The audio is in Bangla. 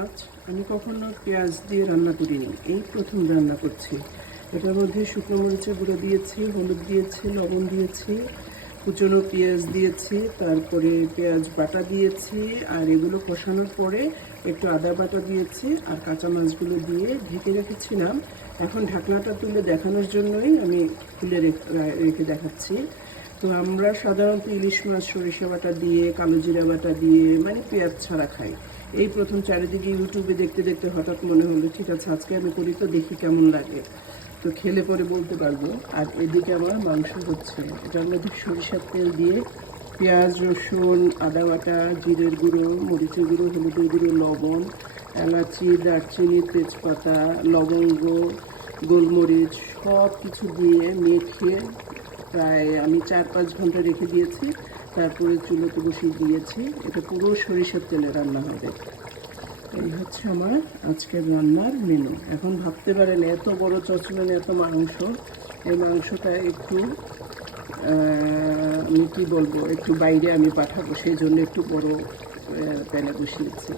আজ আমি কখনো পেঁয়াজ দিয়ে রান্না করিনি, এই প্রথম রান্না করছি। এটার মধ্যে শুকনো মরিচের গুঁড়ো দিয়েছি, হলুদ দিয়েছি, লবণ দিয়েছি, কুচনো পেঁয়াজ দিয়েছি, তারপরে পেঁয়াজ বাটা দিয়েছি, আর এগুলো কষানোর পরে একটু আদা বাটা দিয়েছি, আর কাঁচা মাছগুলো দিয়ে ঢেকে রেখেছিলাম। এখন ঢাকনাটা তুলে দেখানোর জন্যই আমি খুলে রেখে দেখাচ্ছি। তো আমরা সাধারণত ইলিশ মাছ সরিষা বাটা দিয়ে, কালো জিরা বাটা দিয়ে, মানে পেঁয়াজ ছাড়া খাই। এই প্রথম চারিদিকে ইউটিউবে দেখতে দেখতে হঠাৎ মনে হলো ঠিক আছে আজকে আমি করি, তো দেখি কেমন লাগে, তো খেলে পরে বলতে পারবো। আর এদিকে আমার মাংস হচ্ছে, এটার মধ্যে সরিষার তেল দিয়ে পেঁয়াজ, রসুন, আদা বাটা, জিরের গুঁড়ো, মরিচের গুঁড়ো, হলুদের গুঁড়ো, লবণ, এলাচি, দারচিনি, তেজপাতা, লবঙ্গ, গোলমরিচ সব কিছু দিয়ে মেখে প্রায় আমি 4-5 ঘন্টা রেখে দিয়েছি। তারপরে চুলোতে বসিয়ে দিয়েছি। এটা পুরো সরিষার তেলে রান্না হবে। এই হচ্ছে আমার আজকের রান্নার মেনু। এখন ভাবতে পারেন এত বড় চচড়ানে এত মাংস, এই মাংসটা একটু আমি কী বলবো, একটু বাইরে আমি পাঠাবো, সেই জন্য একটু বড় প্যানে বসিয়েছি।